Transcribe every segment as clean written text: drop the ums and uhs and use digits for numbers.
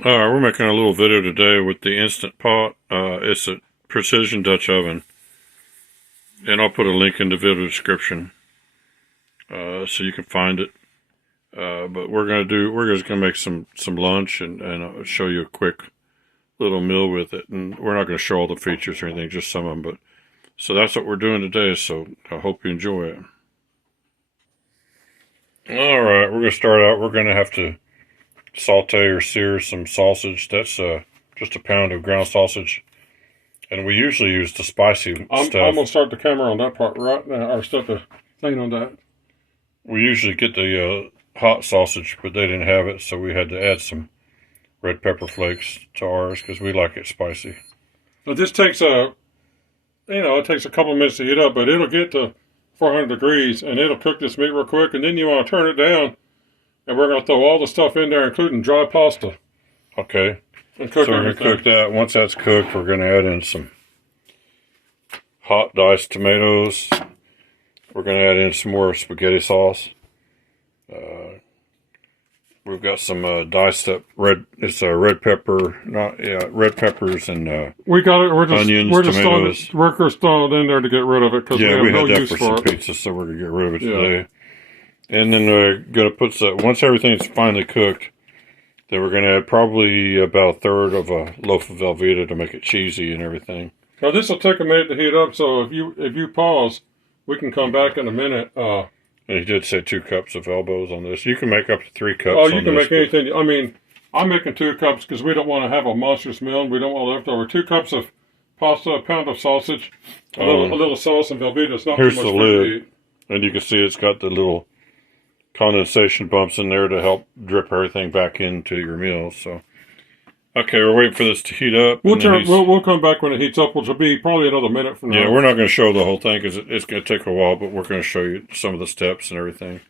We're making a little video today with the Instant Pot. It's a precision Dutch oven, and I'll put a link in the video description so you can find it. But we're just gonna make some lunch and I'll show you a quick little meal with it. And we're not gonna show all the features or anything, just some of them. But so that's what we're doing today. So I hope you enjoy it. All right, we're gonna start out. We're gonna have to saute or sear some sausage. That's just a pound of ground sausage, and we usually use the spicy stuff. I'm gonna start the camera on that part right now, or start the thing on that. We usually get the hot sausage, but they didn't have it, so we had to add some red pepper flakes to ours because we like it spicy. Now this takes it takes a couple of minutes to heat up, but it'll get to 400 degrees, and it'll cook this meat real quick, and then you want to turn it down, and we're gonna throw all the stuff in there, including dry pasta. Okay. And cook so we're going to cook that. Once that's cooked, we're going to add in some hot diced tomatoes. We're going to add in some more spaghetti sauce. We've got some diced up red peppers and we got it. Onions, tomatoes. We're just throwing it in there to get rid of it because we have no use for some pizza, so we're going to get rid of it today. And then we're going to put once everything's finally cooked, then we're going to add probably about a third of a loaf of Velveeta to make it cheesy and everything. Now this will take a minute to heat up, so if you pause, we can come back in a minute. And he did say 2 cups of elbows on this. You can make up to 3 cups. Oh, you can make anything. I mean, I'm making 2 cups because we don't want to have a monstrous meal, and we don't want leftover. 2 cups of pasta, a pound of sausage, a little sauce, and Velveeta. It's not too much the lid, and you can see it's got the little condensation bumps in there to help drip everything back into your meal. So, okay, we're waiting for this to heat up. We'll come back when it heats up, which will be probably another minute from now. Yeah, we're not going to show the whole thing because it's going to take a while, but we're going to show you some of the steps and everything.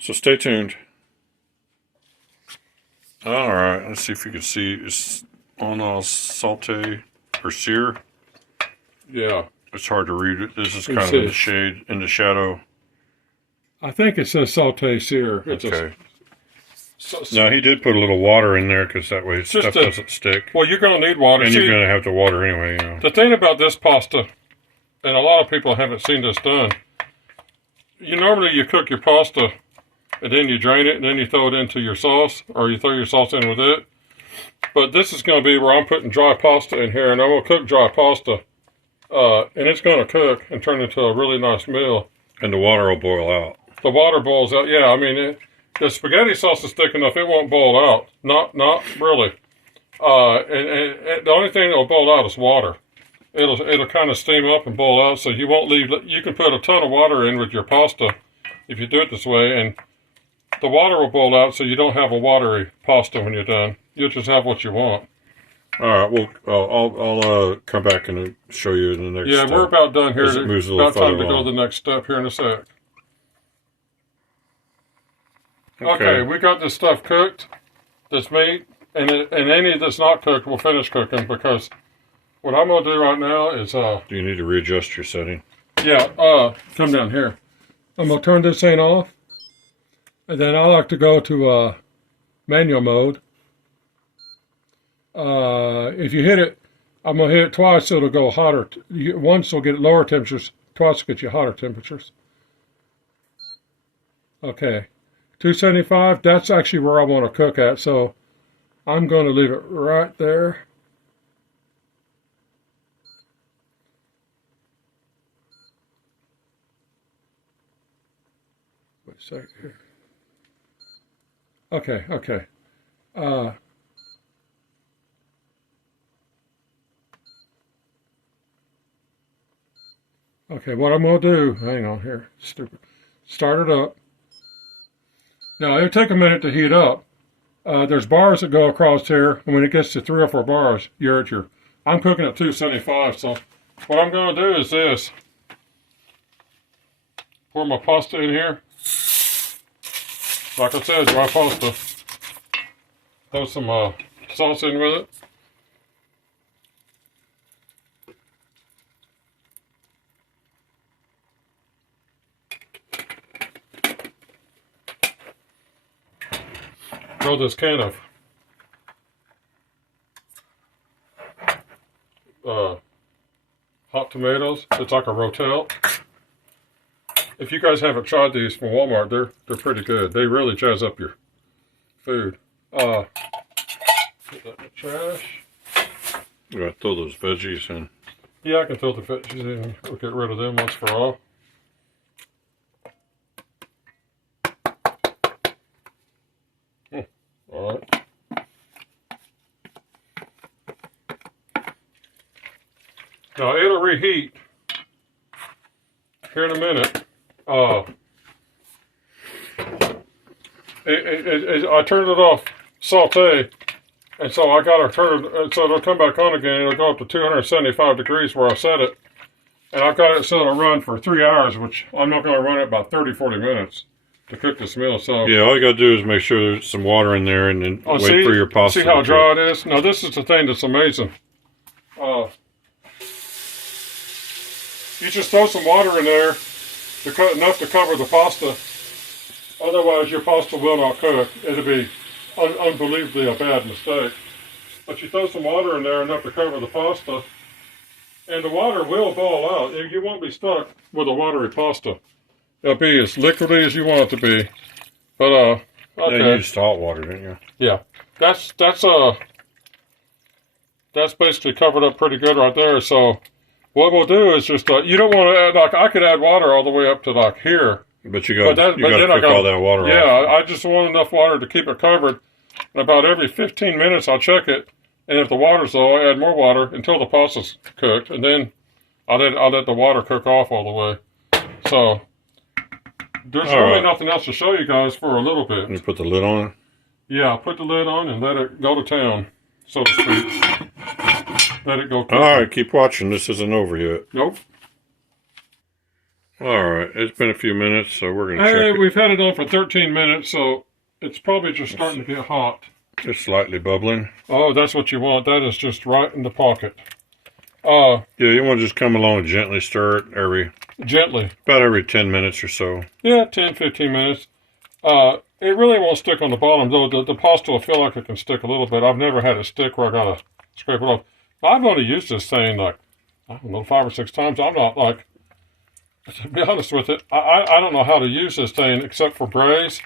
So stay tuned. All right, let's see if you can see. It's on saute or sear. Yeah, it's hard to read it. This is kind of in the shade, in the shadow. I think it says saute sear. Okay. Now, he did put a little water in there because that way stuff doesn't stick. Well, you're going to need water. And you're going to have the water anyway, you know. The thing about this pasta, and a lot of people haven't seen this done, normally you cook your pasta, and then you drain it, and then you throw it into your sauce, or you throw your sauce in with it. But this is going to be where I'm putting dry pasta in here, and I'm going to cook dry pasta, and it's going to cook and turn into a really nice meal. And the water will boil out. The water boils out. Yeah, I mean, the spaghetti sauce is thick enough; it won't boil out. Not really. And the only thing that will boil out is water. It'll kind of steam up and boil out, so you won't leave. You can put a ton of water in with your pasta if you do it this way, and the water will boil out, so you don't have a watery pasta when you're done. You'll just have what you want. All right. Well, I'll come back and show you in the next. Yeah, we're about done here. It moves a little about time to go to the next step here in a sec. Okay, we got this stuff cooked, this meat, and any that's not cooked, we'll finish cooking, because what I'm going to do right now is... Do you need to readjust your setting? Yeah, come down here. I'm going to turn this thing off, and then I like to go to manual mode. If you hit it, I'm going to hit it twice, so it'll go hotter. Once will get lower temperatures, twice will get you hotter temperatures. Okay. 275, that's actually where I want to cook at, so I'm going to leave it right there. Wait a second here. Okay. Okay, what I'm going to do, hang on here, stupid. Start it up. Now, it'll take a minute to heat up. There's bars that go across here, and when it gets to 3 or 4 bars, you're at your... I'm cooking at 275, so what I'm going to do is this. Pour my pasta in here. Like I said, dry pasta. Throw some sauce in with it. Throw this can of hot tomatoes. It's like a rotel. If you guys haven't tried these from Walmart, they're pretty good. They really jazz up your food. Put that in the trash. You gotta throw those veggies in. Yeah, I can throw the veggies in. We'll get rid of them once for all. All right. Now it'll reheat here in a minute. I turned it off saute, and so I got to turn it so it'll come back on again. It'll go up to 275 degrees where I set it, and I've got it so it'll run for 3 hours, which I'm not going to run it about 30-40 minutes to cook this meal. So yeah, all you gotta do is make sure there's some water in there, and then wait for your pasta. See how dry it is? Now this is the thing that's amazing. You just throw some water in there to cut enough to cover the pasta. Otherwise, your pasta will not cook. It'll be unbelievably a bad mistake. But you throw some water in there enough to cover the pasta, and the water will boil out. You won't be stuck with a watery pasta. It'll be as liquidy as you want it to be. But okay. Yeah, you used salt water, didn't you? Yeah, that's basically covered up pretty good right there. So what we'll do is just you don't want to add, like, I could add water all the way up to like here. But you got to cook all that water off. Yeah, I just want enough water to keep it covered. And about every 15 minutes, I'll check it. And if the water's low, I add more water until the pasta's cooked. And then I'll let the water cook off all the way. So there's really nothing else to show you guys for a little bit. And you put the lid on it? Yeah, I'll put the lid on and let it go to town, so to speak. Let it go cook. All right, keep watching. This isn't over yet. Nope. All right, it's been a few minutes, so we're going to check it. We've had it on for 13 minutes, so it's probably just starting to get hot. It's slightly bubbling. Oh, that's what you want. That is just right in the pocket. Yeah, you want to just come along and gently stir it Gently. about every 10 minutes or so. Yeah, 10, 15 minutes. It really won't stick on the bottom, though. The pasta will feel like it can stick a little bit. I've never had it stick where I got to scrape it off. I've only used this thing, like, I don't know, 5 or 6 times. I'm not, like, to be honest with it, I don't know how to use this thing except for braise.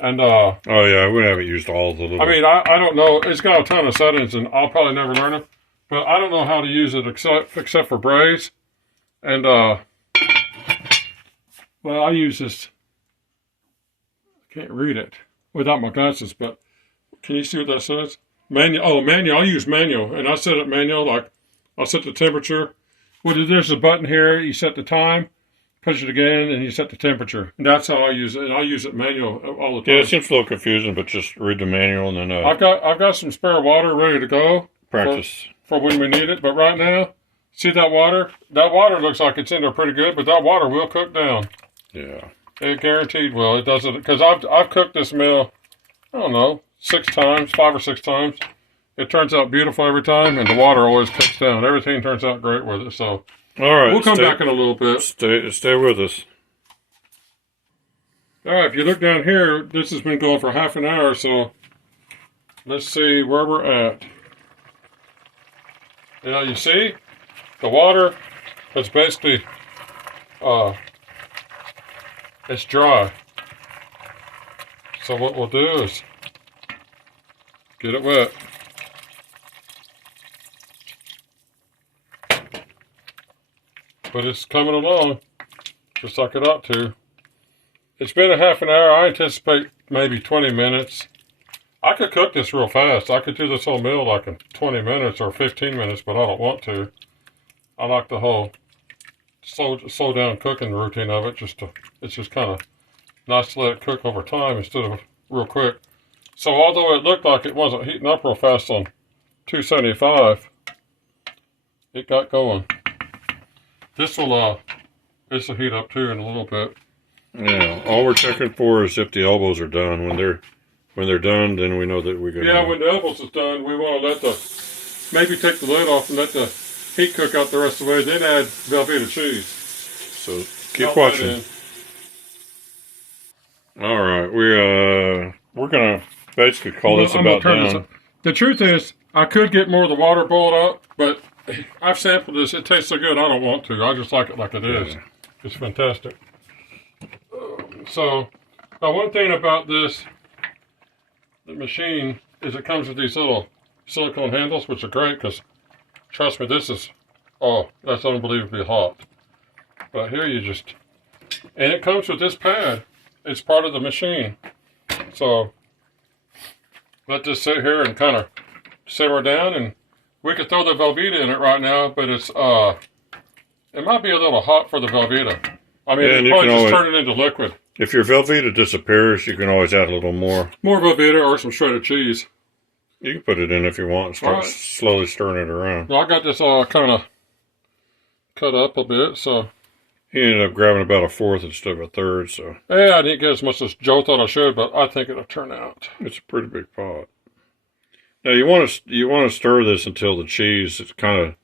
And, oh, yeah, we haven't used all the little... I mean, I don't know. It's got a ton of settings, and I'll probably never learn them. But I don't know how to use it except for braise. And, well, I use this... I can't read it without my glasses, but can you see what that says? Manual. Oh, manual. I use manual, and I set it manual. Like, I'll set the temperature. Well, there's a button here. You set the time, push it again, and you set the temperature. And that's how I use it. And I use it manual all the time. Yeah, it seems a little confusing, but just read the manual and then... I've got some spare water ready to go. Practice. For when we need it. But right now, see that water? That water looks like it's in there pretty good, but that water will cook down. Yeah. It guaranteed will. It doesn't, because I've cooked this meal, I don't know, 5 or 6 times. It turns out beautiful every time, and the water always cooks down. Everything turns out great with it. So, all right, we'll come back in a little bit. Stay with us. All right, if you look down here, this has been going for half an hour. So, let's see where we're at. Now you see, the water is basically, it's dry. So what we'll do is get it wet. But it's coming along, just like it ought to. It's been a half an hour. I anticipate maybe 20 minutes. I could cook this real fast. I could do this whole meal like in 20 minutes or 15 minutes, but I don't want to. I like the whole slow down cooking routine of it. It's just kind of nice to let it cook over time instead of real quick. So although it looked like it wasn't heating up real fast on 275, it got going. This will heat up too in a little bit. Yeah, all we're checking for is if the elbows are done. When they're done, then we know that we're gonna. Yeah, when the elbows is done, we want to maybe take the lid off and let the heat cook out the rest of the way. Then add Velveeta cheese. So keep watching. All right, we're gonna basically call this about done. The truth is, I could get more of the water boiled up, but I've sampled this. It tastes so good. I don't want to. I just like it like it is. Yeah. It's fantastic. So, now one thing about this, the machine, is it comes with these little silicone handles, which are great because, trust me, this is, oh, that's unbelievably hot. But here you just, and it comes with this pad. It's part of the machine. So, let this sit here and kind of simmer down, and we could throw the Velveeta in it right now, but it's, it might be a little hot for the Velveeta. I mean, it probably just turn it into liquid. If your Velveeta disappears, you can always add a little more. More Velveeta or some shredded cheese. You can put it in if you want and start slowly stirring it around. Well, I got this all kind of cut up a bit, so. He ended up grabbing about a fourth instead of a third, so. Yeah, I didn't get as much as Joe thought I should, but I think it'll turn out. It's a pretty big pot. Now you want to stir this until the cheese is kind of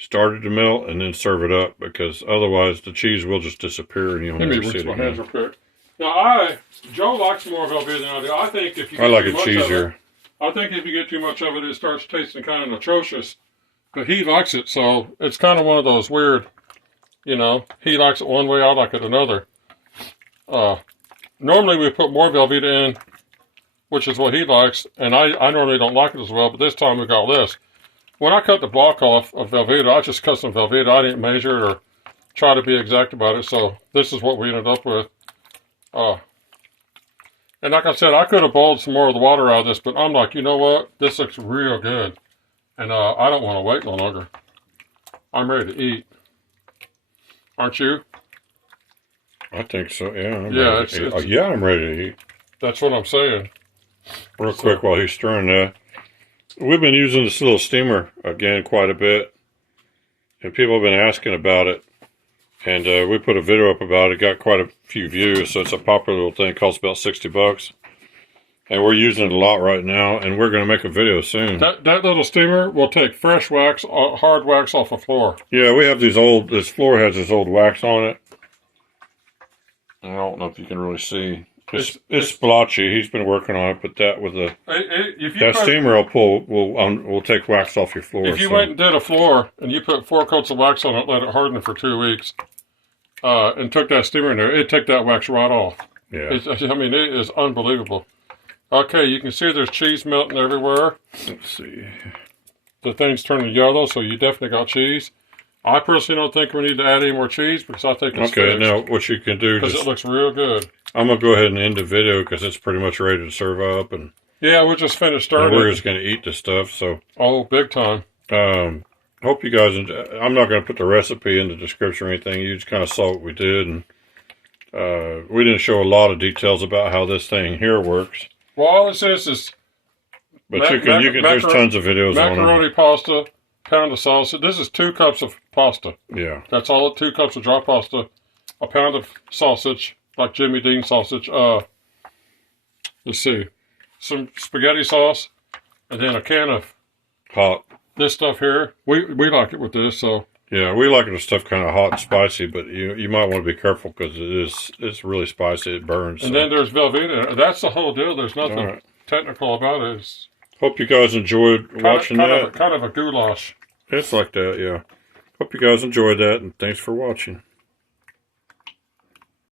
started to melt, and then serve it up, because otherwise the cheese will just disappear and you'll never see it again. Hands real quick. Now Joe likes more Velveeta than I do. I think if you I like it cheesier. I think if you get too much of it, it starts tasting kind of atrocious. But he likes it, so it's kind of one of those weird, you know, he likes it one way, I like it another. Normally we put more Velveeta in, which is what he likes, and I normally don't like it as well, but this time we got less. When I cut the block off of Velveeta, I just cut some Velveeta. I didn't measure it or try to be exact about it, so this is what we ended up with. And like I said, I could have boiled some more of the water out of this, but I'm like, you know what? This looks real good. And I don't want to wait no longer. I'm ready to eat. Aren't you? I think so, yeah. I'm ready to eat. That's what I'm saying. Real quick while he's stirring that. We've been using this little steamer, again, quite a bit. And people have been asking about it. And we put a video up about it. Got quite a few views, so it's a popular little thing. It costs about $60. And we're using it a lot right now, and we're going to make a video soon. That little steamer will take fresh wax, hard wax off the floor. Yeah, we have this floor has this old wax on it. I don't know if you can really see. It's splotchy. He's been working on it, but that with steamer will take wax off your floor. If you went and did a floor and you put 4 coats of wax on it, let it harden for 2 weeks, and took that steamer in there, it'd take that wax right off. Yeah. It is unbelievable. Okay, you can see there's cheese melting everywhere. Let's see. The thing's turning yellow, so you definitely got cheese. I personally don't think we need to add any more cheese because I think it's okay. Now what you can do, because it looks real good. I'm gonna go ahead and end the video because it's pretty much ready to serve up, and yeah, we just finished starting. We're just gonna eat the stuff. So big time. Hope you guys enjoy. I'm not gonna put the recipe in the description or anything. You just kind of saw what we did, and we didn't show a lot of details about how this thing here works. Well, all this is. But you can. There's tons of videos on it. Macaroni pasta. Pound of sausage. This is 2 cups of pasta. Yeah. That's all. 2 cups of dry pasta. A pound of sausage, like Jimmy Dean sausage. Let's see. Some spaghetti sauce. And then a can of hot. This stuff here. We like it with this, so. Yeah, we like the stuff kind of hot and spicy, but you might want to be careful because it's really spicy. It burns. And then there's Velveeta. That's the whole deal. There's nothing technical about it. Hope you guys enjoyed watching that. Kind of a goulash. It's like that, yeah. Hope you guys enjoyed that, and thanks for watching.